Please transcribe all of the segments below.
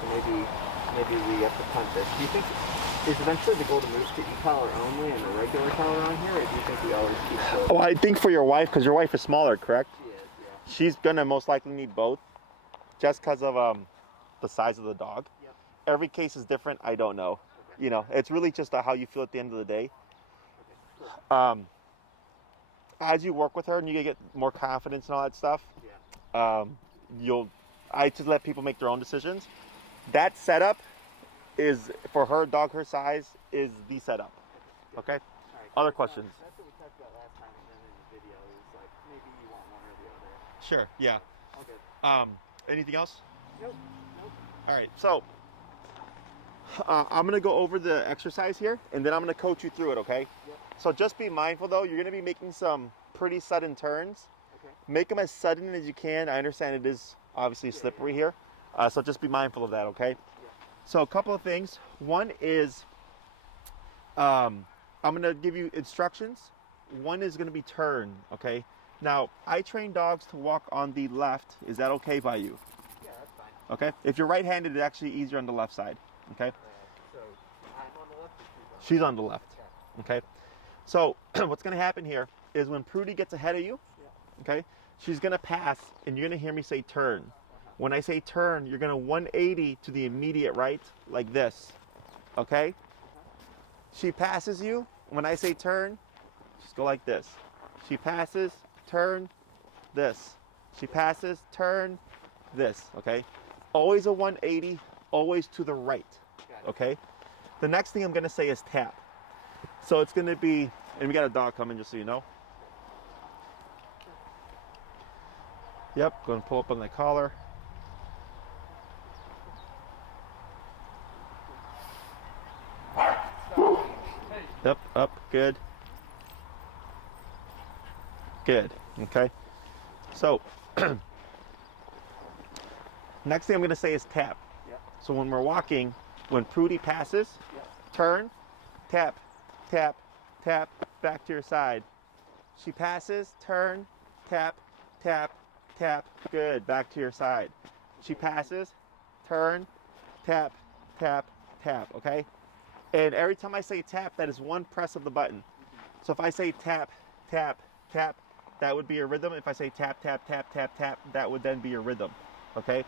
so maybe we have to punt this. Do you think is eventually the goal to move to e-collar only and a regular collar on here, or do you think we always keep both? Well, I think for your wife, because your wife is smaller, correct? She is, yeah. She's gonna most likely need both, just because of the size of the dog. Yep. Every case is different. I don't know. Okay. You know, it's really just how you feel at the end of the day. Okay, cool. As you work with her and you get more confidence and all that stuff, Yeah. I just let people make their own decisions. That setup is for her dog, her size is the setup. Okay. All right, Other questions? That's what we talked about last time, and then in the video, it was like maybe you want one or the other. Sure. Yeah. All good. Anything else? Nope. All right. So I'm gonna go over the exercise here, and then I'm gonna coach you through it. Okay. Yep. So just be mindful though. You're gonna be making some pretty sudden turns. Okay. Make them as sudden as you can. I understand it is obviously slippery here, so just be mindful of that. Okay. Yeah. So a couple of things. One is, I'm gonna give you instructions. One is gonna be turn. Okay. Now I train dogs to walk on the left. Is that okay by you? Yeah, that's fine. Okay. If you're right-handed, it's actually easier on the left side. Okay. So I'm on the left. She's on the left. Okay. Okay. So what's gonna happen here is when Prudy gets ahead of you, Yeah. okay, she's gonna pass, and you're gonna hear me say turn. When I say turn, you're gonna 180 to the immediate right, like this. Okay. She passes you. When I say turn, just go like this. She passes, turn, this. She passes, turn, this. Okay. Always a 180, always to the right. Got it. Okay. The next thing I'm gonna say is tap. So it's gonna be, and we got a dog coming, just so you know. Yep. Going to pull up on the collar. Yep, up, good. Good, okay. So, next thing I'm gonna say is tap. Yeah. So when we're walking, when Prudy passes, Yeah. turn, tap, tap, tap, back to your side. She passes, turn, tap, tap, tap, good, back to your side. She passes, turn, tap, tap, tap, okay? And every time I say tap, that is one press of the button. So if I say tap, tap, tap, that would be your rhythm. If I say tap, tap, tap, tap, tap, that would then be your rhythm, okay?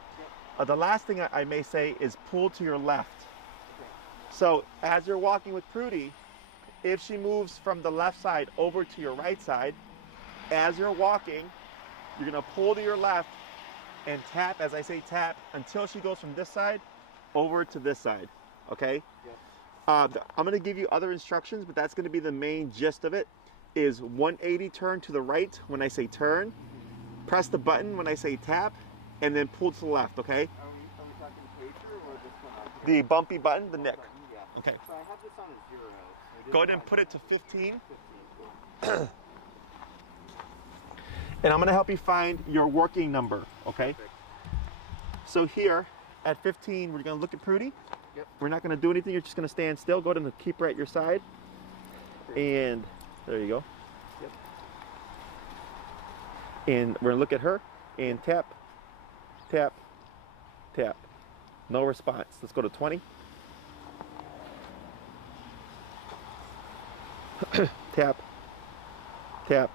The last thing I may say is pull to your left. So as you're walking with Prudy, if she moves from the left side over to your right side, as you're walking, you're gonna pull to your left and tap, as I say tap, until she goes from this side over to this side, okay? Yeah. I'm gonna give you other instructions, but that's gonna be the main gist of it, is 180 turn to the right when I say turn, press the button when I say tap, and then pull to the left, okay? Are we talking pager or this one on here? The bumpy button, the nick. Button, yeah. Okay. So I have this on a 0. Go ahead and put it to 15. 15. And I'm gonna help you find your working number, okay? Perfect. So here at 15, we're gonna look at Prudy. Yep. We're not gonna do anything, you're just gonna stand still. Go ahead and keep her at your side. And there you go. Yep. And we're gonna look at her and tap, tap, tap. No response. Let's go to 20. Tap, tap,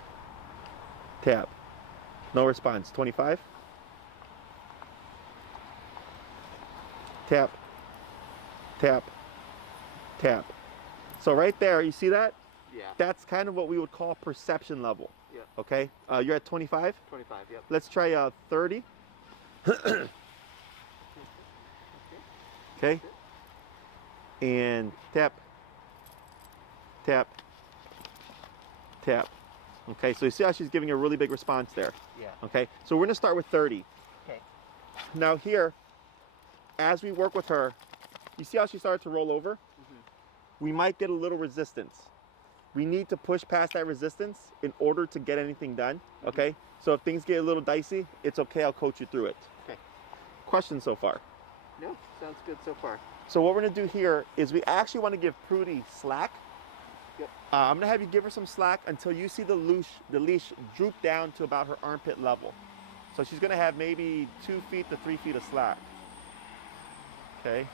tap. No response. 25. Tap, tap, tap. So right there, you see that? Yeah. That's kind of what we would call perception level. Yeah. Okay, you're at 25. 25. Yep. Let's try 30. Okay. And tap, tap, tap. Okay, so you see how she's giving a really big response there. Yeah. Okay, so we're gonna start with 30. Okay. Now here, as we work with her, you see how she started to roll over? We might get a little resistance. We need to push past that resistance in order to get anything done, okay? So if things get a little dicey, it's okay, I'll coach you through it. Okay. Questions so far? No, sounds good so far. So what we're gonna do here is we actually wanna give Prudy slack. Yep. I'm gonna have you give her some slack until you see the leash droop down to about her armpit level. So she's gonna have maybe 2 feet to 3 feet of slack. Okay.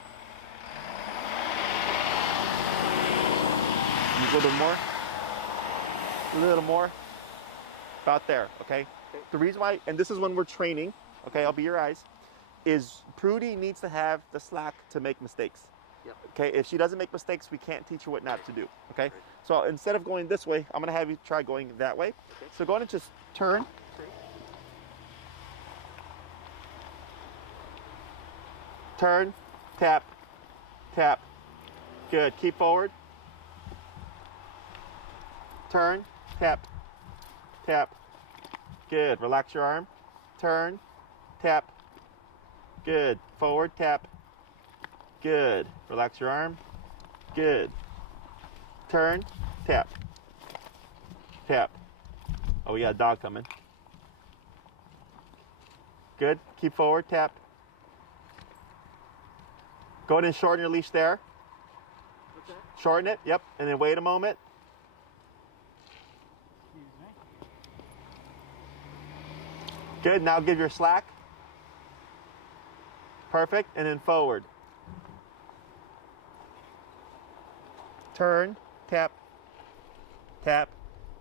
A little more. A little more. About there, okay? The reason why, and this is when we're training, okay, I'll be your eyes, is Prudy needs to have the slack to make mistakes. Yep. Okay, if she doesn't make mistakes, we can't teach her what not to do, okay? So instead of going this way, I'm gonna have you try going that way. Okay. So go ahead and just turn. Turn, tap, tap. Good, keep forward. Turn, tap, tap. Good, relax your arm. Turn, tap. Good, forward, tap. Good, relax your arm. Good. Turn, tap, tap. Oh, we got a dog coming. Good, keep forward, tap. Go ahead and shorten your leash there. Okay. Shorten it, yep, and then wait a moment. Good, now give your slack. Perfect, and then forward. Turn, tap, tap,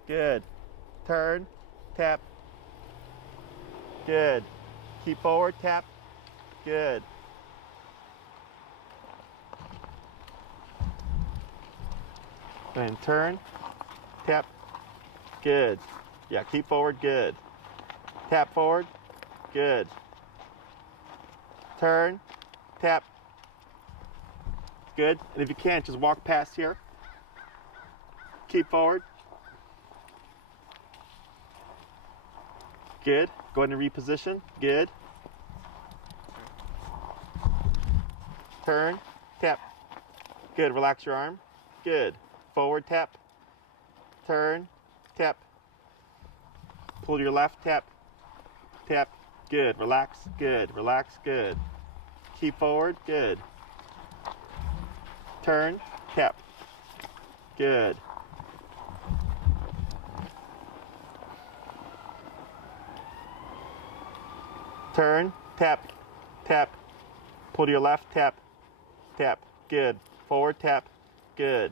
good. Turn, tap, good. Keep forward, tap, good. And turn, tap, good. Yeah, keep forward, good. Tap forward, good. Turn, tap, good. And if you can't, just walk past here. Keep forward. Good. Go ahead and reposition. Good. Turn, tap. Good. Relax your arm. Good. Forward tap. Turn, tap. Pull to your left, tap. Tap. Good. Relax. Good. Relax. Good. Keep forward. Good. Turn, tap. Good. Turn, tap, tap. Pull to your left, tap, tap. Good. Forward, tap. Good.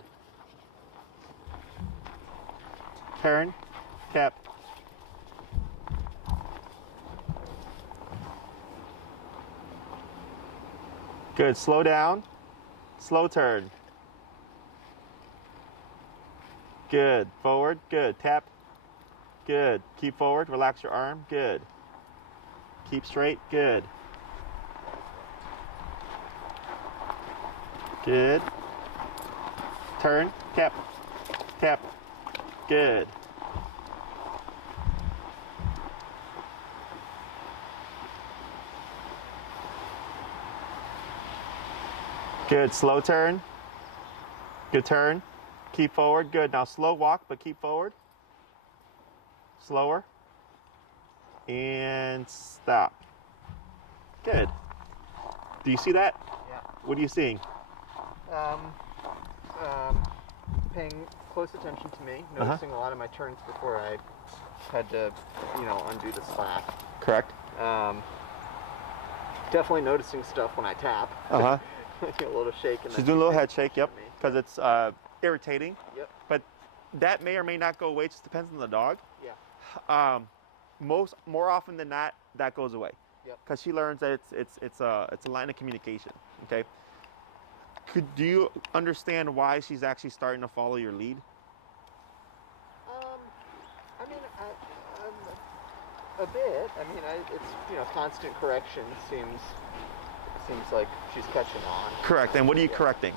Turn, tap. Good. Slow down. Slow turn. Good. Forward. Good. Tap. Good. Keep forward. Relax your arm. Good. Keep straight. Good. Good. Turn. Tap. Tap. Good. Good. Slow turn. Good turn. Keep forward. Good. Now slow walk, but keep forward. Slower. And stop. Good. Do you see that? Yeah. What are you seeing? Paying close attention to me, noticing a lot of my turns before I had to, undo the slack. Correct. Definitely noticing stuff when I tap. Uh-huh. A little shake. And She's doing a little head shake, yep, because Yep. it's irritating. Yep. But that may or may not go away. It just depends on the dog. Yeah. More often than not, that goes away. Yep. Because she learns that it's a line of communication. Okay. Do you understand why she's actually starting to follow your lead? A bit. It's constant correction seems like she's catching on. Correct. And what are you correcting?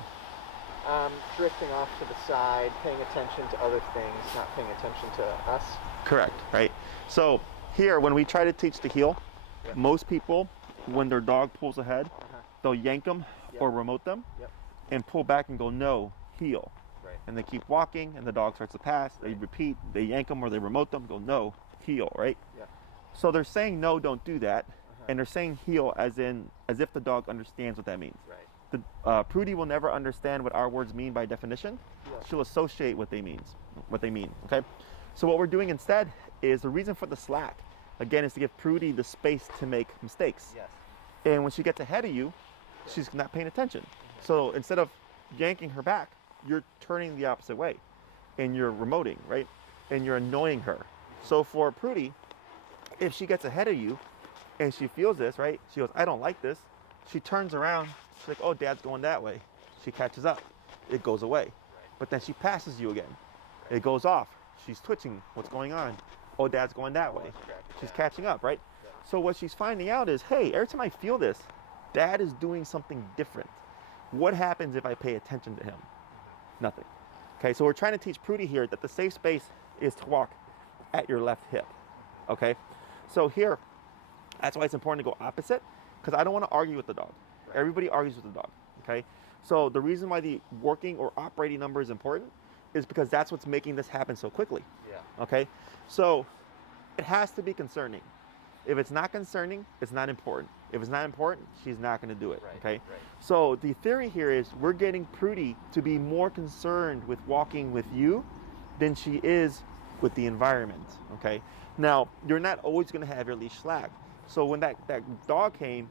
Drifting off to the side, paying attention to other things, not paying attention to us. Correct. Right. So here, when we try to teach the heel, Yep. most people, when their dog pulls ahead, Uh-huh. they'll yank them Yep. or remote them Yep. and pull back and go, no, heel. Right. And they keep walking and the dog starts to pass. They Right. repeat, they yank them or they remote them, go, no, heel, right? Yeah. So they're saying, no, don't do that. Uh-huh. And they're saying heel as if the dog understands what that means. Right. The Prudy will never understand what our words mean by definition. Yeah. She'll associate what they mean. Okay. So what we're doing instead is the reason for the slack, again, is to give Prudy the space to make mistakes. Yes. And when she gets ahead of you, she's not paying attention. So instead of yanking her back, you're turning the opposite way and you're remoting, right? And you're annoying her. So for Prudy, if she gets ahead of you and she feels this, right? She goes, I don't like this. She turns around. She's like, oh, dad's going that way. She catches up. It goes away. But then she passes you again. It goes off. She's twitching. What's going on? Oh, dad's going that way. She's catching up, right? So what she's finding out is, hey, every time I feel this, dad is doing something different. What happens if I pay attention to him? Nothing. Okay, so we're trying to teach Prudy here that the safe space is to walk at your left hip. Okay, so here, that's why it's important to go opposite, because I don't want to argue with the dog. Everybody argues with the dog. Okay, so the reason why the working or operating number is important is because that's what's making this happen so quickly. Yeah. Okay, so it has to be concerning. If it's not concerning, it's not important. If it's not important, she's not going to do it. Right, Okay. right. So the theory here is we're getting Prudy to be more concerned with walking with you than she is with the environment. Okay. Now you're not always going to have your leash slack. So when that dog came,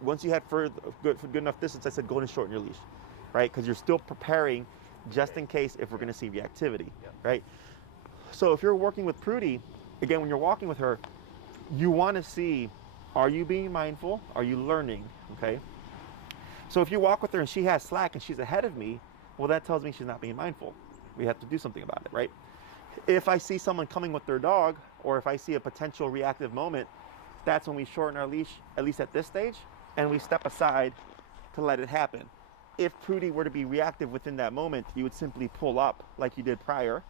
once you had for good enough distance, I said go and shorten your leash, right? Because you're still preparing just in case if we're going to see reactivity, right? So if you're working with Prudy, again, when you're walking with her, you want to see, are you being mindful? Are you learning? Okay. So if you walk with her and she has slack and she's ahead of me, well, that tells me she's not being mindful. We have to do something about it, right? If I see someone coming with their dog, or if I see a potential reactive moment, that's when we shorten our leash, at least at this stage, and we step aside to let it happen. If Prudy were to be reactive within that moment, you would simply pull up like you did prior,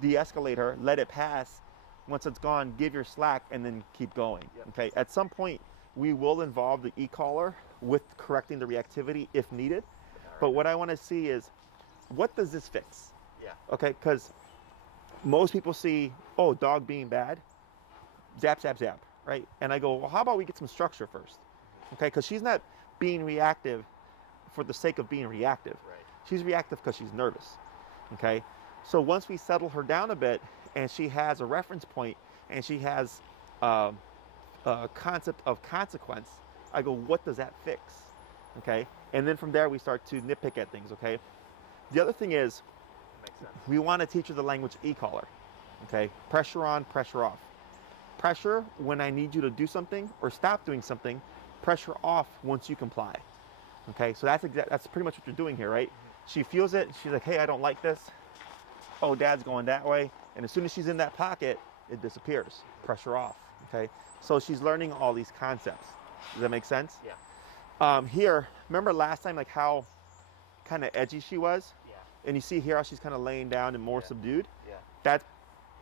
de-escalate her, let it pass. Once it's gone, give your slack and then keep going. Okay. At some point, we will involve the e-collar with correcting the reactivity if needed. But what I want to see is, what does this fix? Okay. Because most people see, oh, dog being bad, zap, zap, zap, right? And I go, well, how about we get some structure first? Okay. Because she's not being reactive for the sake of being reactive. She's reactive because she's nervous. Okay. So once we settle her down a bit and she has a reference point and she has a concept of consequence, I go, what does that fix? Okay. And then from there we start to nitpick at things. Okay. The other thing is, we want to teach her the language e-collar. Okay. Pressure on, pressure off. Pressure when I need you to do something or stop doing something. Pressure off once you comply. Okay. So that's pretty much what you're doing here, right? She feels it. She's like, hey, I don't like this. Oh, dad's going that way. And as soon as she's in that pocket, it disappears. Pressure off. Okay. So she's learning all these concepts. Does that make sense? Yeah. Here, remember last time, like how kind of edgy she was? Yeah. And you see here how she's kind of laying down and more subdued? Yeah. That's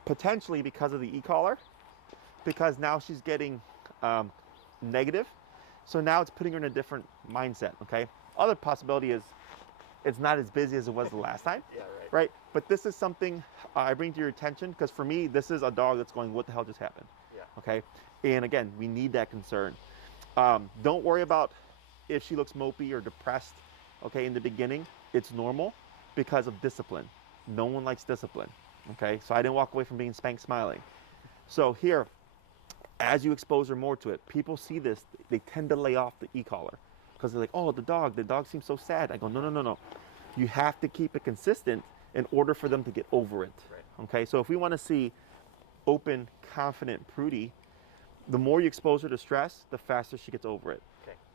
potentially because of the e-collar, because now she's getting negative. So now it's putting her in a different mindset. Okay. Other possibility is it's not as busy as it was the last time. Yeah, right. But this is something I bring to your attention because for me, this is a dog that's going, what the hell just happened? Yeah. Okay. And again, we need that concern. Don't worry about if she looks mopey or depressed. Okay. In the beginning, it's normal because of discipline. No one likes discipline. Okay. So I didn't walk away from being spanked smiling. So here, as you expose her more to it, people see this, they tend to lay off the e-collar because they're like, oh, the dog seems so sad. I go, no. You have to keep it consistent in order for them to get over it. Right. Okay, so if we want to see open, confident Prudy, the more you expose her to stress, the faster she gets over it.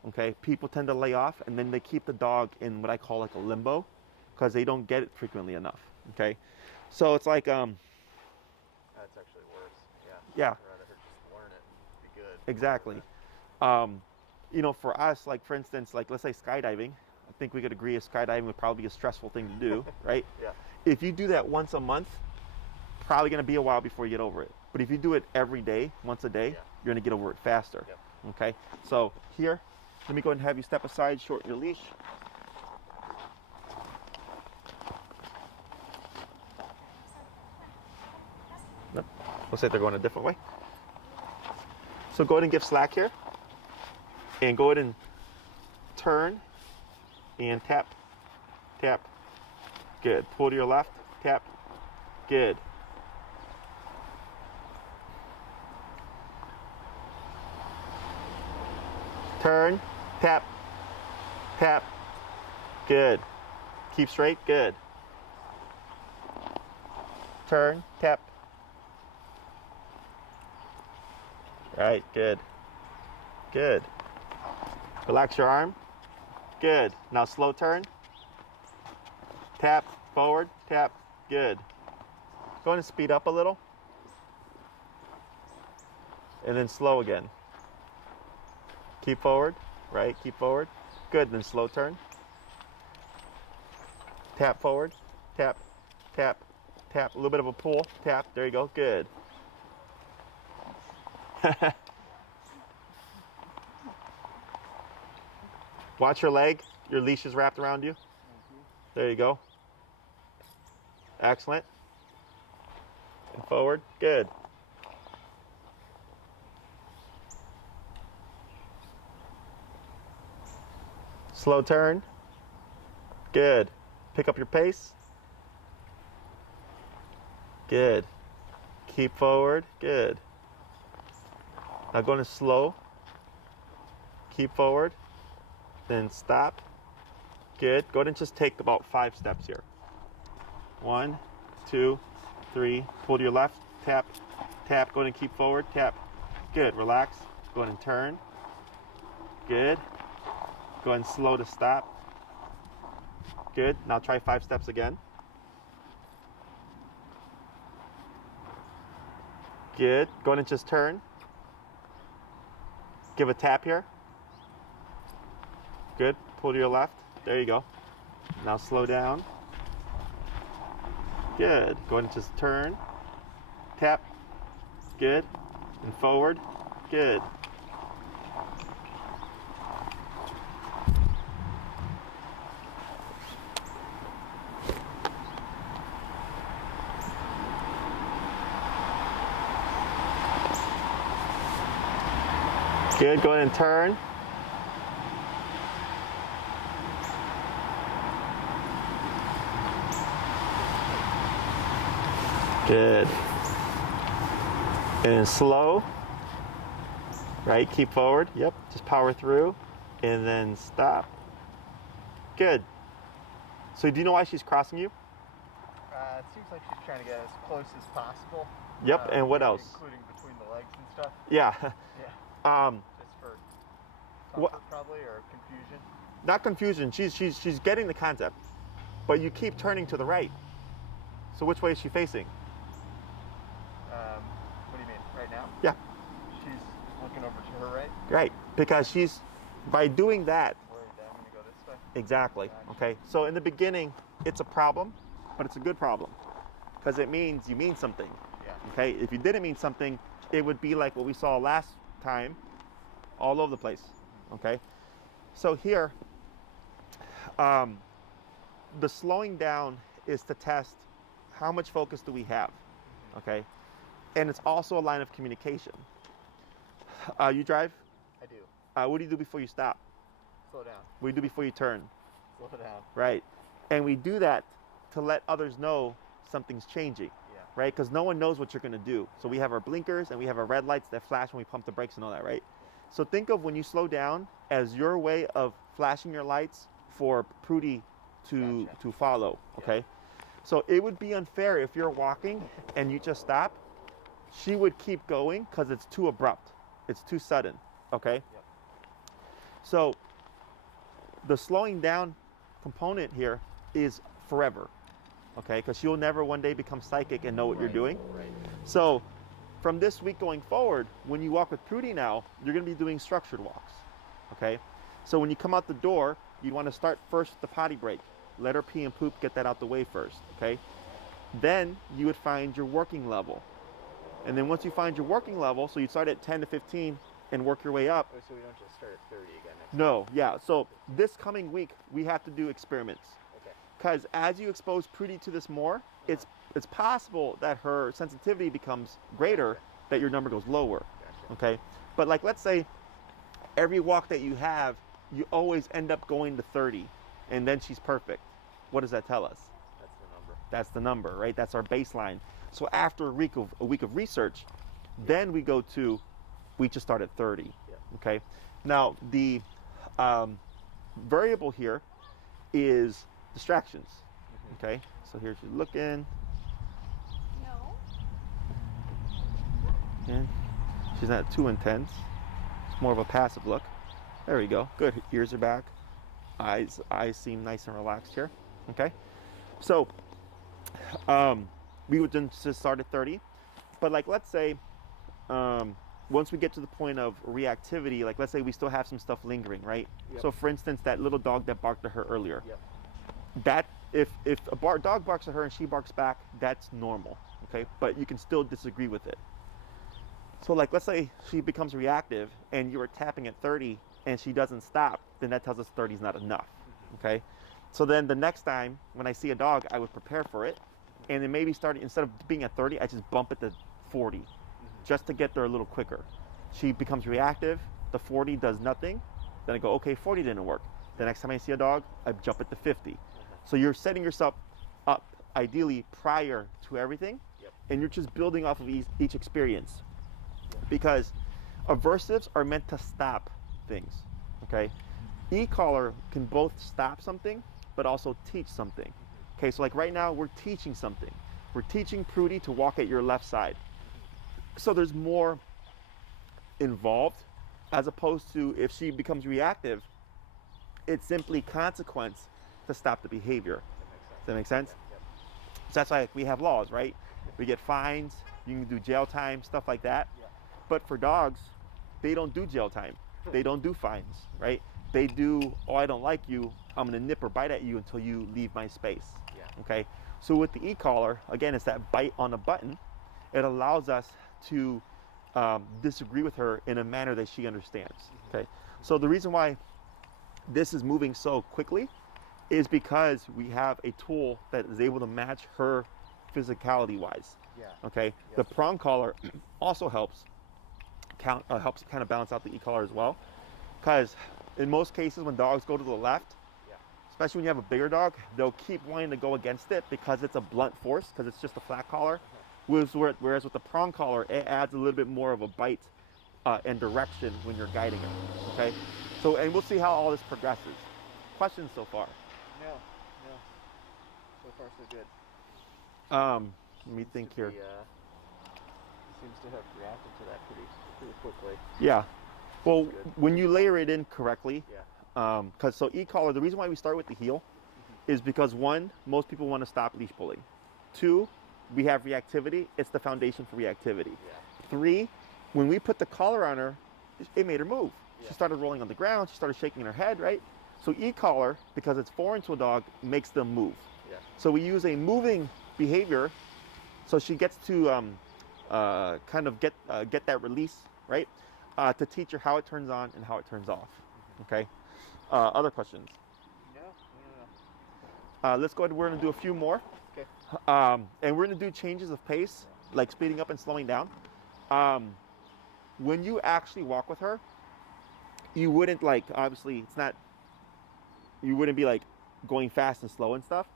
Okay, people tend to lay off and then they keep the dog in what I call like a limbo because they don't get it frequently enough. Okay, so it's like That's actually worse. Yeah. I'd rather her just learn it and be good. Exactly. You know, for us, like for instance, like let's say skydiving, I think we could agree skydiving would probably be a stressful thing to do, right? Yeah. If you do that once a month, probably going to be a while before you get over it. But if you do it every day, once a day, you're going to get over it faster. Yep. Okay. So here, let me go ahead and have you step aside, shorten your leash. Nope. Looks like they're going a different way. So go ahead and give slack here. And go ahead and turn and tap, tap. Good. Pull to your left, tap. Good. Turn, tap, tap, good. Keep straight, good. Turn, tap. Right, good. Good. Relax your arm. Good. Now slow turn. Tap, forward, tap, good. Go ahead and speed up a little. And then slow again. Keep forward, right, keep forward. Good, then slow turn. Tap forward, tap, tap, tap. A little bit of a pull, tap, there you go, good. Watch your leg, your leash is wrapped around you. There you go. Excellent. And forward, good. Slow turn, good. Pick up your pace. Good. Keep forward, good. Now going to slow. Keep forward, then stop. Good. Go ahead and just take about 5 steps here. 1, 2, 3. Pull to your left. Tap, tap. Go ahead and keep forward. Tap. Good. Relax. Go ahead and turn. Good. Go ahead and slow to stop. Good. Now try 5 steps again. Good. Go ahead and just turn. Give a tap here. Good. Pull to your left. There you go. Now slow down. Good. Go ahead and just turn. Tap. Good. And forward. Good. Good. Go ahead and turn. Good. And slow. Right, keep forward. Yep, just power through. And then stop. Good. So do you know why she's crossing you? It seems like she's trying to get as close as possible. Yep, and what else? Including between the legs and stuff. Yeah. Yeah. Just for comfort probably, or confusion. Not confusion. She's getting the concept. But you keep turning to the right. So which way is she facing? What do you mean? Right now? Yeah. She's looking over to her right? Right. Because she's, by doing that. Worried that I'm going to go this way? Exactly. Gotcha. Okay. So in the beginning, it's a problem, but it's a good problem. Because it means you mean something. Yeah. Okay. If you didn't mean something, it would be like what we saw last time, all over the place. Okay. So here, the slowing down is to test how much focus do we have. Okay. And it's also a line of communication. You drive? I do. What do you do before you stop? Slow down. What do you do before you turn? Slow down. Right. And we do that to let others know something's changing. Yeah. Right? Because no one knows what you're going to do. So we have our blinkers and we have our red lights that flash when we pump the brakes and all that, right? So think of when you slow down as your way of flashing your lights for Prudy to follow, okay? So it would be unfair if you're walking and you just stop. She would keep going because it's too abrupt. It's too sudden, okay? Yep. So the slowing down component here is forever, okay? Because she'll never one day become psychic and know what you're doing. Right. So from this week going forward, when you walk with Prudy now, you're going to be doing structured walks, okay? So when you come out the door, you want to start first with the potty break. Let her pee and poop, get that out the way first, okay? Then you would find your working level. And then once you find your working level, so you start at 10 to 15 and work your way up. Oh, so we don't just start at 30 again next No, yeah. So this coming week, we have to do experiments. Okay. Because as you expose Prudy to this more, it's possible that her sensitivity becomes greater, that your number goes lower, Gotcha. okay? But like, let's say every walk that you have, you always end up going to 30, and then she's perfect. What does that tell us? That's the number. That's the number, right? That's our baseline. So after a week of research, then we go to, we just start at 30, Yeah. okay? Now, the variable here is distractions. Okay, so here she's looking. No. And she's not too intense. It's more of a passive look. There we go. Good. Ears are back. Eyes seem nice and relaxed here. Okay. So we would then just start at 30. But like, let's say once we get to the point of reactivity, like let's say we still have some stuff lingering, right? Yep. So for instance, that little dog that barked at her earlier. Yep. That if a dog barks at her and she barks back, that's normal. Okay. But you can still disagree with it. So like, let's say she becomes reactive and you were tapping at 30 and she doesn't stop, then that tells us 30 is not enough, okay? So then the next time when I see a dog, I would prepare for it, and then maybe starting, instead of being at 30, I just bump it to 40, just to get there a little quicker. She becomes reactive, the 40 does nothing, then I go, okay, 40 didn't work. The next time I see a dog, I jump it to 50. So you're setting yourself up, ideally, prior to everything, and you're just building off of each experience. Because aversives are meant to stop things, okay? E-collar can both stop something, but also teach something. Okay, so like right now, we're teaching something. We're teaching Prudy to walk at your left side. So there's more involved, as opposed to if she becomes reactive, it's simply consequence to stop the behavior. Does that make sense? So that's why we have laws, right? We get fines, you can do jail time, stuff like that. But for dogs, they don't do jail time. They don't do fines, right? They do, oh, I don't like you, I'm gonna nip or bite at you until you leave my space, okay? So with the e-collar, again, it's that bite on a button. It allows us to disagree with her in a manner that she understands, okay? So the reason why this is moving so quickly is because we have a tool that is able to match her physicality-wise, okay? The prong collar also helps kind of balance out the e-collar as well, because in most cases when dogs go to the left, especially when you have a bigger dog, they'll keep wanting to go against it because it's a blunt force, because it's just a flat collar. Whereas with the prong collar, it adds a little bit more of a bite and direction when you're guiding it, okay? So, and we'll see how all this progresses. Questions so far? No. So far, so good. Let me think here. Seems to have reacted to that pretty quickly. Yeah. Well, Good. when you layer it in correctly, Yeah. because so e-collar, the reason why we start with the heel is because one, most people want to stop leash pulling. Two, we have reactivity. It's the foundation for reactivity. Yeah. Three, when we put the collar on her, it made her move. Yeah. She started rolling on the ground. She started shaking her head, right? So e-collar, because it's foreign to a dog, makes them move. Yeah. So we use a moving behavior, so she gets to kind of get that release, right? To teach her how it turns on and how it turns off. Okay. Other questions? No. Let's go ahead. We're gonna do a few more. Okay. And we're gonna do changes of pace, like speeding up and slowing down. When you actually walk with her, you wouldn't like, obviously it's not, you wouldn't be like going fast and slow and stuff.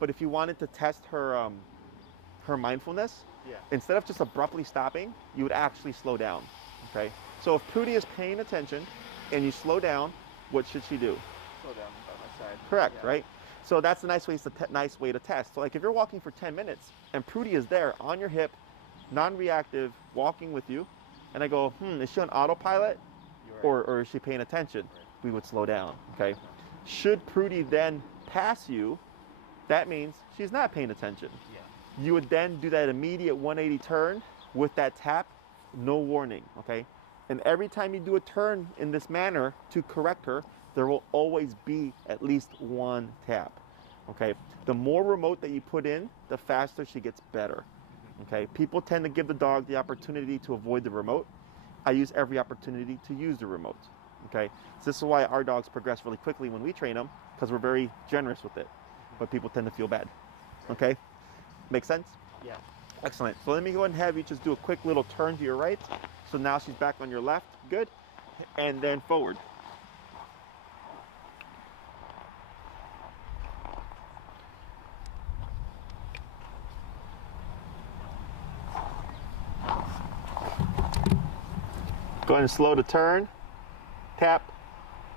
But if you wanted to test her her mindfulness, instead of just abruptly stopping, you would actually slow down, okay? So if Prudy is paying attention and you slow down, what should she do? Slow down by my side. Correct, right? So that's a nice way to test. So like if you're walking for 10 minutes and Prudy is there on your hip, non-reactive, walking with you, and I go, is she on autopilot or is she paying attention? We would slow down, okay? Should Prudy then pass you, that means she's not paying attention. You would then do that immediate 180 turn with that tap, no warning, okay? And every time you do a turn in this manner to correct her, there will always be at least one tap, okay? The more remote that you put in, the faster she gets better, okay? People tend to give the dog the opportunity to avoid the remote. I use every opportunity to use the remote, okay? So this is why our dogs progress really quickly when we train them, because we're very generous with it, but people tend to feel bad, okay? Make sense? Yeah. Excellent. So let me go ahead and have you just do a quick little turn to your right. So now she's back on your left. Good. And then forward. Go ahead and slow the turn. Tap.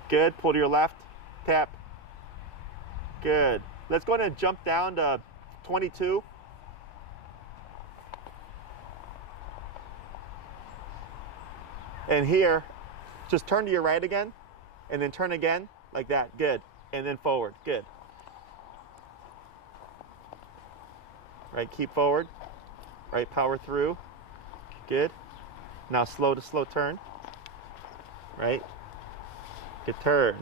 Good. Pull to your left. tap. Good. Let's go ahead and jump down to 22. And here, just turn to your right again, and then turn again, like that, good. And then forward, good. Right, keep forward. Right, power through, good. Now slow to slow turn. Right, good turn.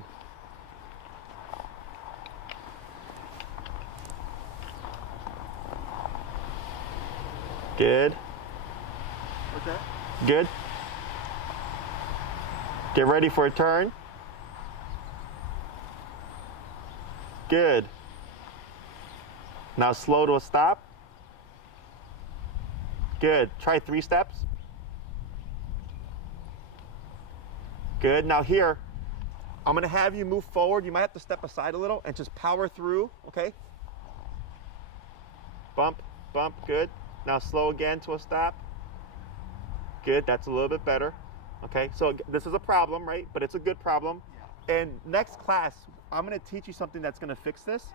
Good. What's that? Good. Get ready for a turn. Good. Now slow to a stop. Good. Try 3 steps. Good. Now here, I'm gonna have you move forward. You might have to step aside a little and just power through, okay? Bump, bump, good. Now slow again to a stop. Good, that's a little bit better. Okay, so this is a problem, right? But it's a good problem. Yeah. And next class, I'm gonna teach you something that's gonna fix this.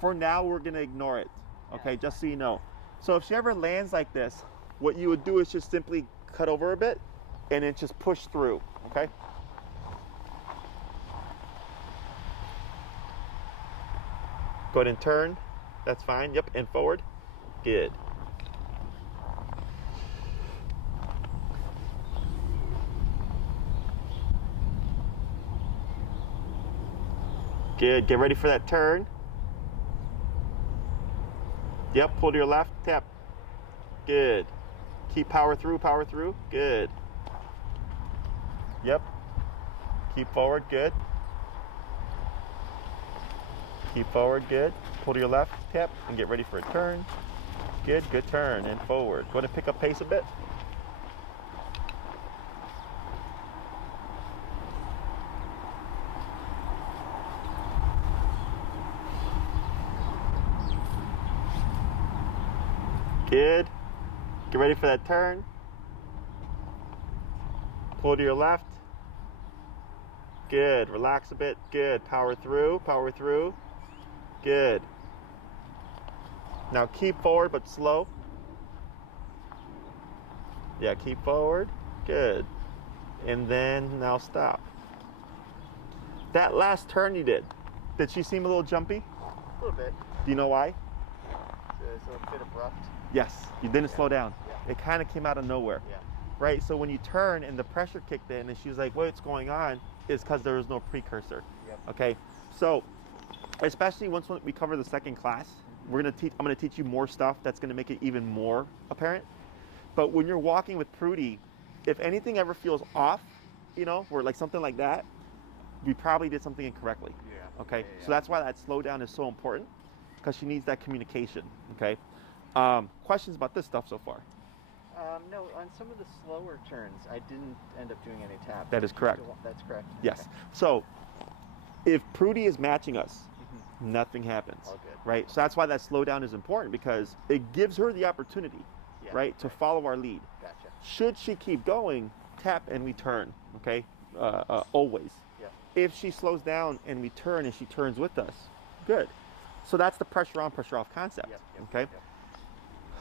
For now, we're gonna ignore it, okay? Yeah. Just so you know. So if she ever lands like this, what you would do is just simply cut over a bit and then just push through, okay? Go ahead and turn, that's fine, yep, and forward, good. Good, get ready for that turn. Yep, pull to your left, tap. Good. Keep power through, good. Yep. Keep forward, good. Keep forward, good. Pull to your left, tap, and get ready for a turn. Good, good turn, and forward. Go ahead and pick up pace a bit. Good. Get ready for that turn. Pull to your left. Good. Relax a bit. Good. Power through. Good. Now keep forward but slow. Yeah, keep forward. Good. And then now stop. That last turn you did she seem a little jumpy? A little bit. Do you know why? So a bit abrupt. Yes, you didn't slow down. Yeah. It kind of came out of nowhere. Yeah. Right, so when you turn and the pressure kicked in and she was like, what's going on? Is because there was no precursor. Yep. Okay, so especially once we cover the second class, I'm gonna teach you more stuff that's gonna make it even more apparent. But when you're walking with Prudy, if anything ever feels off, or like something like that, we probably did something incorrectly. Yeah. Okay, Yeah. so that's why that slowdown is so important, because she needs that communication. Okay. Questions about this stuff so far? No, on some of the slower turns, I didn't end up doing any taps. That is correct. That's correct. Yes. Okay. So if Prudy is matching us, nothing happens. All good. Right? So that's why that slowdown is important, because it gives her the opportunity, right, to follow our lead. Gotcha. Should she keep going, tap and we turn, okay? Always. Yeah. If she slows down and we turn and she turns with us, good. So that's the pressure on, pressure off concept, okay? Yep.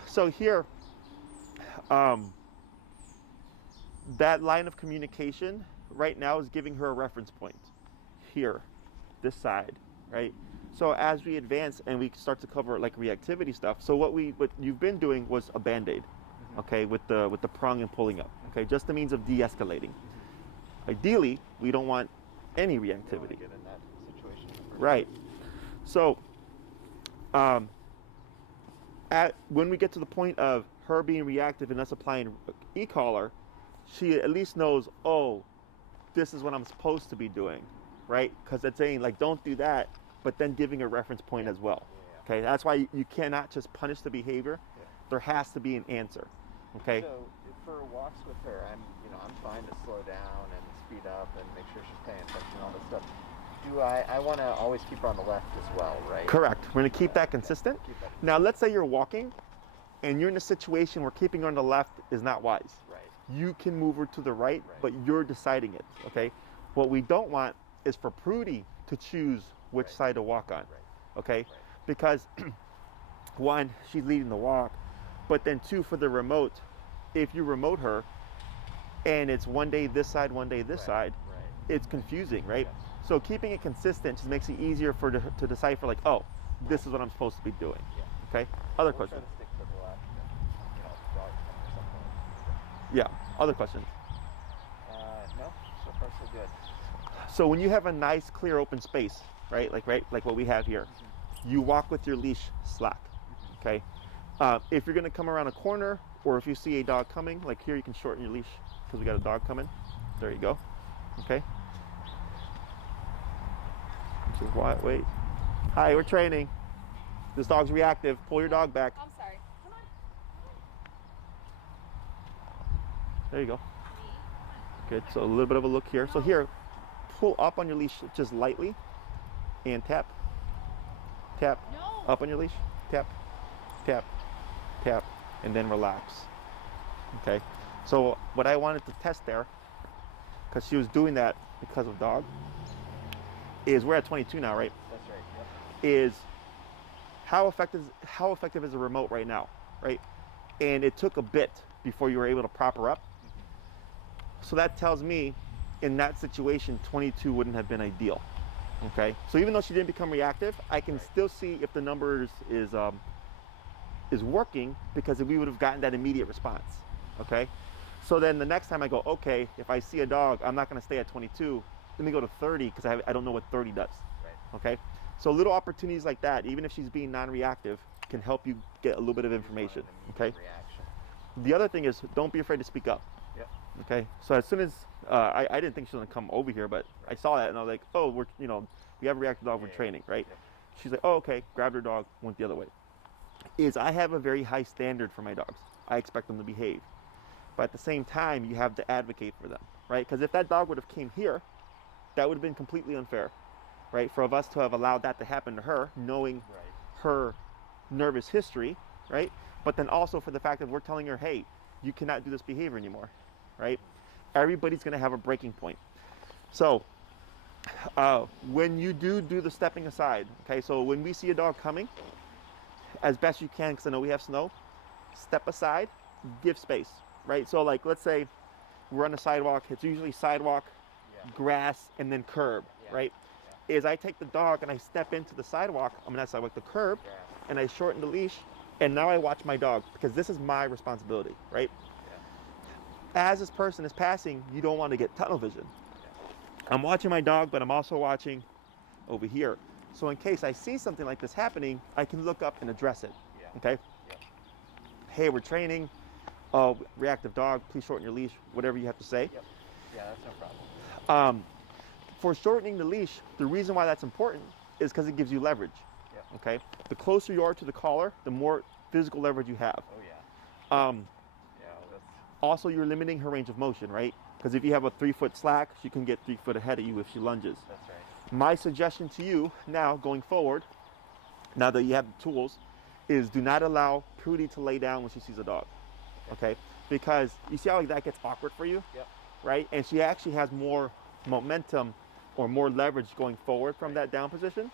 So here, that line of communication right now is giving her a reference point. Here, this side, right? So as we advance and we start to cover like reactivity stuff, so what you've been doing was a band-aid, okay, with the prong and pulling up, okay, just the means of de-escalating. Ideally, we don't want any reactivity. Get in that situation. Right. So, when we get to the point of her being reactive and us applying e-collar, she at least knows, oh, this is what I'm supposed to be doing, right? Because it's saying, like, don't do that, but then giving a reference point as well. Okay, that's why you cannot just punish the behavior. There has to be an answer. Okay. So for walks with her, I'm fine to slow down and speed up and make sure she's paying attention and all this stuff. Do I want to always keep her on the left as well, right? Correct. We're going to keep that consistent. Keep that. Now, let's say you're walking and you're in a situation where keeping her on the left is not wise. Right. You can move her to the right, but you're deciding it, okay? What we don't want is for Prudy to choose which Right. side to walk on. Right. Okay, Right. because one, she's leading the walk, but then two, for the remote, if you remote her and it's one day this side, one day this Right. side, Right. it's confusing, right? Yes. So keeping it consistent just makes it easier to decipher, like, oh, this is what I'm supposed to be doing. Yeah. Okay. Other We'll questions? try to stick to the left and, dog or something. Yeah. Other questions? No, so far so good. So when you have a nice, clear, open space, right, like what we have here, you walk with your leash slack. Okay. If you're gonna come around a corner, or if you see a dog coming, like here, you can shorten your leash because we got a dog coming. There you go. Okay. Just wait. Hi, we're training. This dog's reactive. Pull your dog back. I'm sorry. Come on. There you go. Me. Good. So a little bit of a look here. So here, pull up on your leash just lightly, and tap, tap, No. up on your leash, tap, tap, tap, and then relax. Okay. So what I wanted to test there, because she was doing that because of dog, is we're at 22 now, right? That's right. Yep. Is how effective is a remote right now, right? And it took a bit before you were able to prop her up. So that tells me in that situation 22 wouldn't have been ideal. Okay, so even though she didn't become reactive, I can still see if the numbers is working, because we would have gotten that immediate response. Okay, so then the next time I go, okay, if I see a dog, I'm not going to stay at 22, let me go to 30, because I don't know what 30 does. Right. Okay, so little opportunities like that, even if she's being non-reactive, can help you get a little bit of information. Okay, Reaction. the other thing is, don't be afraid to speak up. Yep. Okay, so as soon as I didn't think she was gonna come over here, but I saw that and I was like, oh, we have a reactive dog, we're training, right? Yep. She's like, oh, okay, grabbed her dog, went the other way. I have a very high standard for my dogs. I expect them to behave, but at the same time, you have to advocate for them, right? Because if that dog would have came here, that would have been completely unfair, right? For us to have allowed that to happen to her, knowing Right. her nervous history, right? But then also for the fact that we're telling her, hey, you cannot do this behavior anymore, right? Everybody's going to have a breaking point. So when you do the stepping aside, okay, so when we see a dog coming, as best you can, because I know we have snow, step aside, give space, right? So like, let's say we're on the sidewalk, it's usually sidewalk, Yeah. grass, and then curb, Yeah. right? Is I take the dog and I step into the sidewalk, not sidewalk, the curb, Grass. and I shorten the leash, and now I watch my dog, because this is my responsibility, right? As this person is passing, you don't want to get tunnel vision. I'm watching my dog, but I'm also watching over here. So in case I see something like this happening, I can look up and address it. Yeah. Okay? Yeah. Hey, we're training. Reactive dog, please shorten your leash, whatever you have to say. Yep. Yeah, that's no problem. For shortening the leash, the reason why that's important is because it gives you leverage. Yep. Okay? The closer you are to the collar, the more physical leverage you have. Oh yeah. Yeah, that's Also, you're limiting her range of motion, right? Because if you have a 3-foot slack, she can get 3 foot ahead of you if she lunges. right. My suggestion to you now, going forward, now that you have the tools, is do not allow Prudy to lay down when she sees a dog, okay? Because you see how that gets awkward for you, Yep. right? And she actually has more momentum or more leverage going forward from that down position,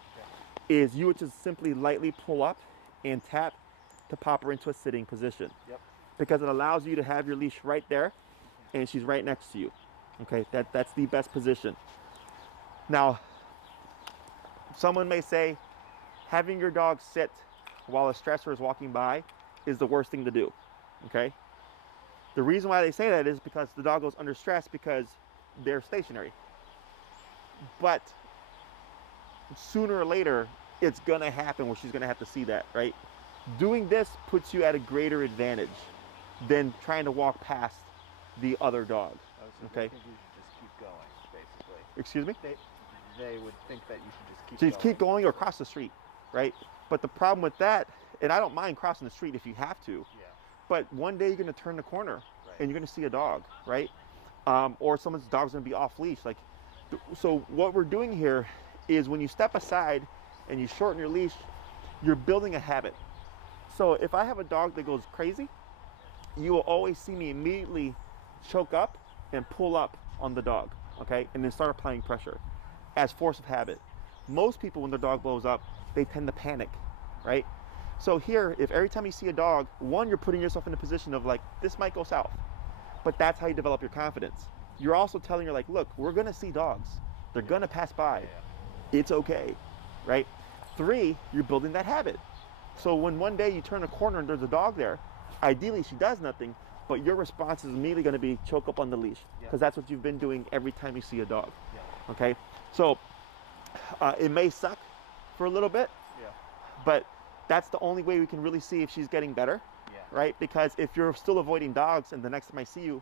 is you would just simply lightly pull up and tap to pop her into a sitting position. Yep. Because it allows you to have your leash right there, and she's right next to you. Okay, that's the best position. Now, someone may say, having your dog sit while a stressor is walking by is the worst thing to do. Okay? The reason why they say that is because the dog goes under stress because they're stationary. But sooner or later, it's gonna happen where she's gonna have to see that, right? Doing this puts you at a greater advantage than trying to walk past the other dog. Okay. Okay. I think you should just keep going, basically. Excuse me? They would think that you should just keep So you going. keep going or cross the street, right? But the problem with that, and I don't mind crossing the street if you have to, Yeah. but one day you're gonna turn the corner Right. and you're gonna see a dog, right? Or someone's dog's gonna be off leash. Like, so what we're doing here is when you step aside and you shorten your leash, you're building a habit. So if I have a dog that goes crazy, you will always see me immediately choke up and pull up on the dog, okay? And then start applying pressure as force of habit. most people, when their dog blows up, they tend to panic, right? So here, if every time you see a dog, one, you're putting yourself in a position of like, this might go south, but that's how you develop your confidence. You're also telling her like, look, we're gonna see dogs. They're gonna pass by. It's okay, right? 3, you're building that habit. So when one day you turn a corner and there's a dog there, ideally she does nothing, but your response is immediately gonna be choke up on the leash, because that's what you've been doing every time you see a dog, okay? So it may suck for a little bit, but that's the only way we can really see if she's getting better, right? Because if you're still avoiding dogs and the next time I see you,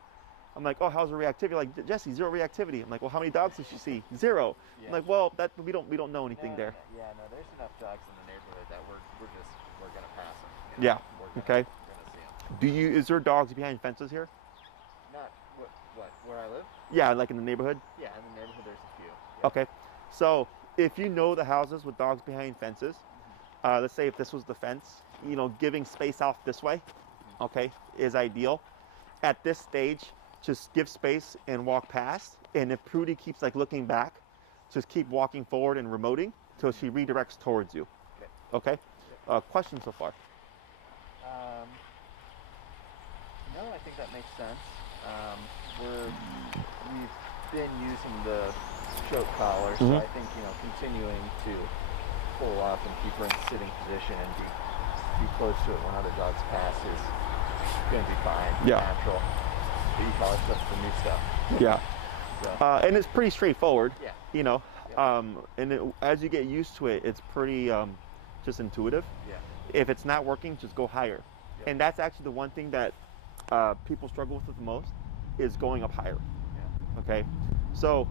I'm like, oh, how's her reactivity? Like, Jesse, 0 reactivity. I'm like, well, how many dogs does she see? 0. I'm like, well, that we don't know anything there. Yeah, no, there's enough dogs in the neighborhood that we're gonna pass them. Yeah. We're Okay. gonna see them. Is there dogs behind fences here? Not where I live? Yeah, like in the neighborhood? Yeah, in the neighborhood there's a few. Yeah. Okay. So if you know the houses with dogs behind fences, let's say if this was the fence, you know, giving space off this way, okay, is ideal. At this stage, just give space and walk past. And if Prudy keeps like looking back, just keep walking forward and remoting till she redirects towards you. Okay? Questions so far? No, I think that makes sense. We've been using the choke collar, so I think, you know, continuing to pull up and keep her in sitting position and be close to it when other dogs pass is going to be fine. Yeah. Natural. The e-collar stuff's the new stuff. Yeah. So, And it's pretty straightforward. Yeah. You know, as you get used to it, it's pretty just intuitive. yeah. If it's not working, just go higher. Yeah. And that's actually the one thing that people struggle with the most is going up higher. Yeah. Okay, so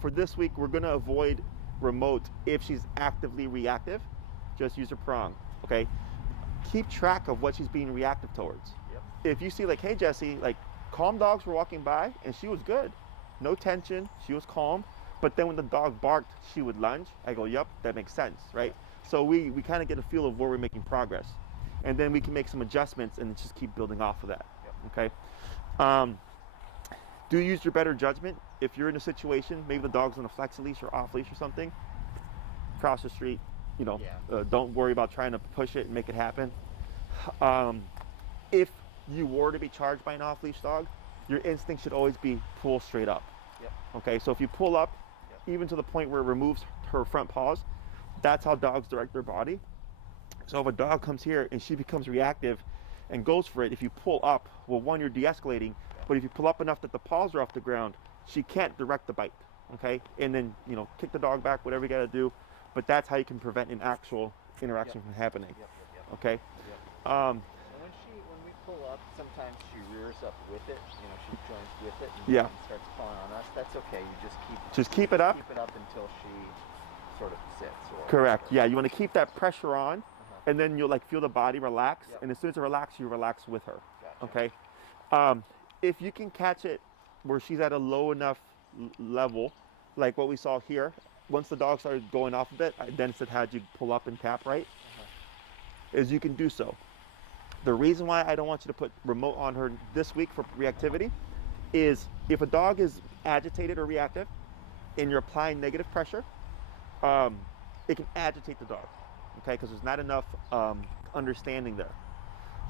for this week, we're gonna avoid remote if she's actively reactive. Just use her prong. Okay, keep track of what she's being reactive towards. Yep. If you see like, hey Jesse, like calm dogs were walking by and she was good, no tension, she was calm. But then when the dog barked, she would lunge. I go, yep, that makes sense, right? So we kind of get a feel of where we're making progress, and then we can make some adjustments and just keep building off of that. Yep. Okay. Do use your better judgment. If you're in a situation, maybe the dog's on a flex leash or off leash or something, cross the street, you know, don't worry about trying to push it and make it happen. If you were to be charged by an off leash dog, your instinct should always be pull straight up. Yep. Okay, so if you pull up, even to the point where it removes her front paws, that's how dogs direct their body. So if a dog comes here and she becomes reactive and goes for it, if you pull up, well, one, you're de-escalating, but if you pull up enough that the paws are off the ground, she can't direct the bite, okay? And then, you know, kick the dog back, whatever you gotta do, but that's how you can prevent an actual interaction from happening, okay? And when we pull up, sometimes she rears up with it, you know, she joins with it and starts pawing on us. That's okay, you just keep it up. Keep it up until she sort of sits. Correct, yeah, you wanna keep that pressure on, and then you'll like feel the body relax, and as soon as it relaxes, you relax with her, okay? If you can catch it where she's at a low enough level, like what we saw here, once the dog started going off a bit, I then said had you pull up and tap right, is you can do so. The reason why I don't want you to put remote on her this week for reactivity is if a dog is agitated or reactive and you're applying negative pressure, it can agitate the dog, okay, because there's not enough understanding there.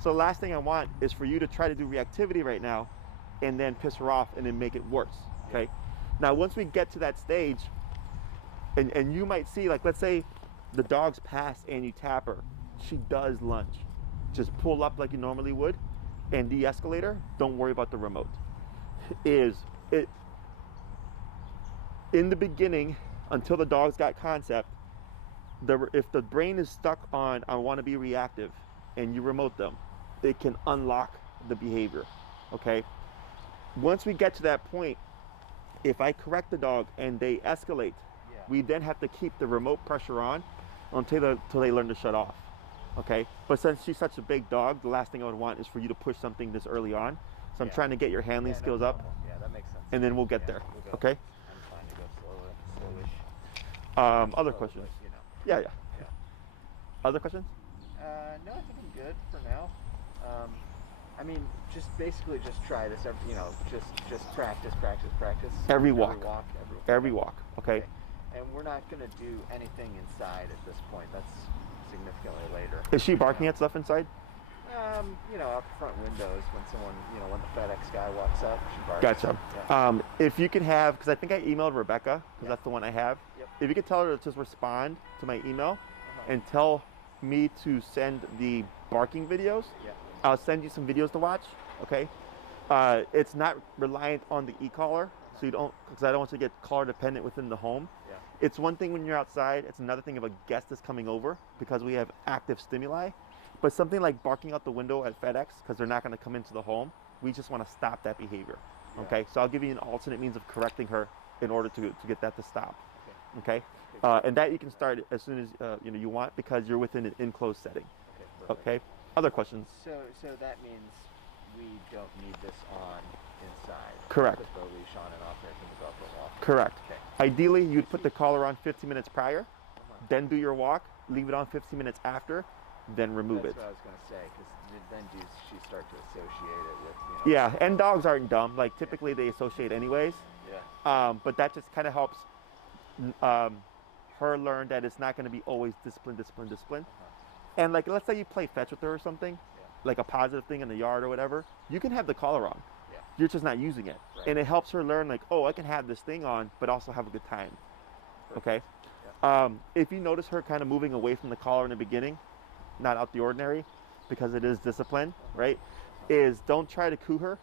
So the last thing I want is for you to try to do reactivity right now and then piss her off and then make it worse, okay? Now, once we get to that stage, and you might see, like, let's say the dog's passed and you tap her, she does lunge. Just pull up like you normally would and de-escalate her. Don't worry about the remote. In the beginning, until the dog's got concept, if the brain is stuck on, I want to be reactive, and you remote them, it can unlock the behavior, okay? Once we get to that point, if I correct the dog and they escalate, we then have to keep the remote pressure on until they learn to shut off, okay? But since she's such a big dog, the last thing I would want is for you to push something this early on. So I'm trying to get your handling skills up. Yeah, that makes sense. And then we'll get there, okay? I'm trying to go slowish. Other questions? But, you know. Yeah. Other questions? No, I think I'm good for now. I mean, just basically just try this. Just practice. Every walk. Every Okay. And we're not going to do anything inside at this point. That's significantly later. Is she barking at stuff inside? You know, out the front windows when someone, you know, when the FedEx guy walks up, she barks. Gotcha. Yeah. If you can have, because I think I emailed Rebecca, because Yeah. that's the one I have. Yep. If you could tell her to just respond to my email and tell me to send the barking videos, Yeah. I'll send you some videos to watch. Okay. It's not reliant on the e-collar, so you don't, because I don't want you to get collar dependent within the home. Yeah. It's one thing when you're outside. It's another thing if a guest is coming over because we have active stimuli. But something like barking out the window at FedEx because they're not going to come into the home, we just want to stop that behavior. Yeah. Okay, so I'll give you an alternate means of correcting her in order to get that to stop. Okay. Okay, and that you can start as soon as you know you want because you're within an enclosed setting. Okay. Perfect. Okay. Other questions? So that means we don't need this on inside. Correct. Put the leash on and off there from the buffer walk. Correct. Okay. Ideally, you'd put the collar on 15 minutes prior, then do your walk, leave it on 15 minutes after, then remove That's it. what I was going to say, because then do she start to associate it with, you know? Yeah, and dogs aren't dumb. Like typically they associate anyways. Yeah. But that just kind of helps her learn that it's not going to be always discipline. And like, let's say you play fetch with her or something, like a positive thing in the yard or whatever, you can have the collar on. Yeah. You're just not using it. Right. And it helps her learn like, oh, I can have this thing on, but also have a good time. Okay. If you notice her kind of moving away from the collar in the beginning, not out the ordinary, because it is discipline, right? Is don't try to coo her.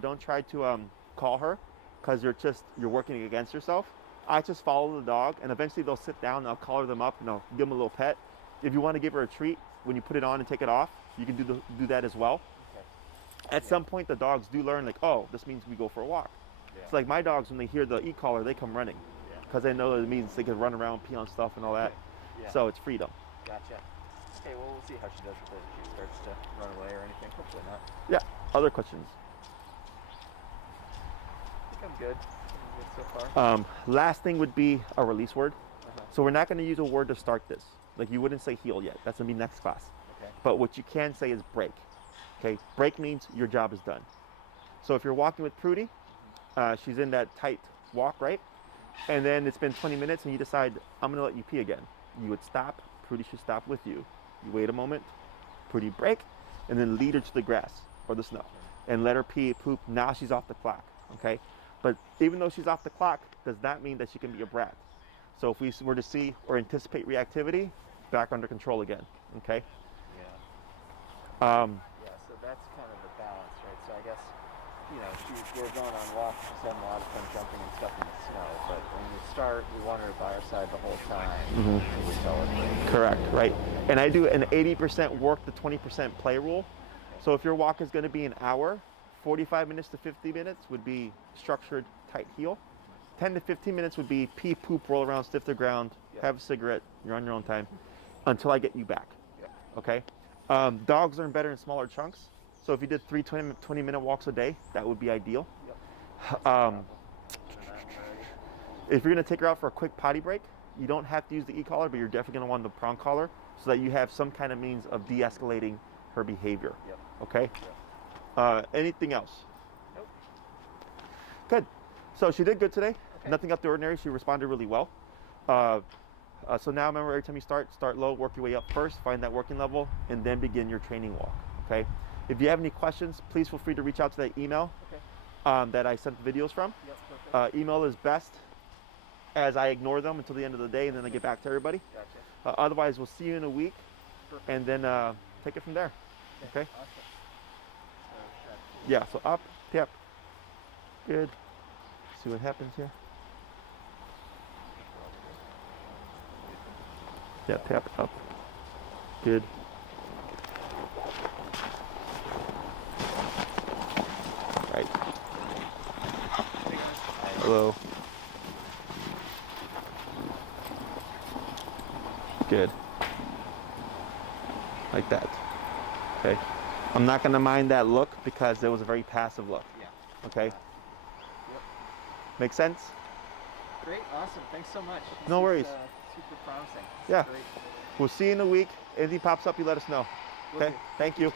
Don't try to call her, because you're working against yourself. I just follow the dog, and eventually they'll sit down, and I'll collar them up, and I'll give them a little pet. If you want to give her a treat, when you put it on and take it off, you can do that as well. Okay. At some point, the dogs do learn, like, oh, this means we go for a walk. Yeah. It's like my dogs, when they hear the e-collar, they come running, because they know it means they can run around, pee on stuff, and all that. Yeah. So it's freedom. Gotcha. Okay, well, we'll see how she does with it. If she starts to run away or anything. Hopefully not. Yeah. Other questions? I think I'm good. So far. Last thing would be a release word. So we're not going to use a word to start this. Like you wouldn't say heel yet. That's going to be next class. Okay. But what you can say is break. Okay. Break means your job is done. So if you're walking with Prudy, she's in that tight walk, right? And then it's been 20 minutes and you decide, I'm going to let you pee again. You would stop. Prudy should stop with you. You wait a moment. Prudy break. And then lead her to the grass or the snow. And let her pee, poop. Now she's off the clock. Okay. But even though she's off the clock, does not mean that she can be a brat. So if we were to see or anticipate reactivity, back under control again, okay? Yeah. Yeah, so that's kind of the balance, right? So I guess, you know, we're going on walks, she's having a lot of fun jumping and stuff in the snow, but when we start, we want her by our side the whole time until we tell her to leave. Correct, right? And I do an 80% work to 20% play rule. So if your walk is going to be an hour, 45 minutes to 50 minutes would be structured, tight heel. 10 to 15 minutes would be pee, poop, roll around, stiff the ground, have a cigarette, you're on your own time, until I get you back, okay? Dogs learn better in smaller chunks. So if you did 3 20-minute walks a day, that would be ideal. If you're gonna take her out for a quick potty break, you don't have to use the e-collar, but you're definitely gonna want the prong collar so that you have some kind of means of de-escalating her behavior, okay? Anything else? Nope. Good. So she did good today. Okay. Nothing out the ordinary. She responded really well. So now remember, every time you start low, work your way up first, find that working level, and then begin your training walk, okay? If you have any questions, please feel free to reach out to that email that I sent the videos from. Email is best, as I ignore them until the end of the day, and then I get back to everybody. Gotcha. Otherwise, we'll see you in a week, and then take it from there, okay? Awesome. Yeah, so up, tap. Good. See what happens here. Yeah, tap up. Good. Right. Hello. Good. Like that. Okay. I'm not going to mind that look because it was a very passive look. Yeah. Okay. Yep. Make sense? Great. Awesome. Thanks so much. No worries. Super promising. Yeah. Great. We'll see you in a week. Anything pops up, you let us know. Will Okay? do. Thank you.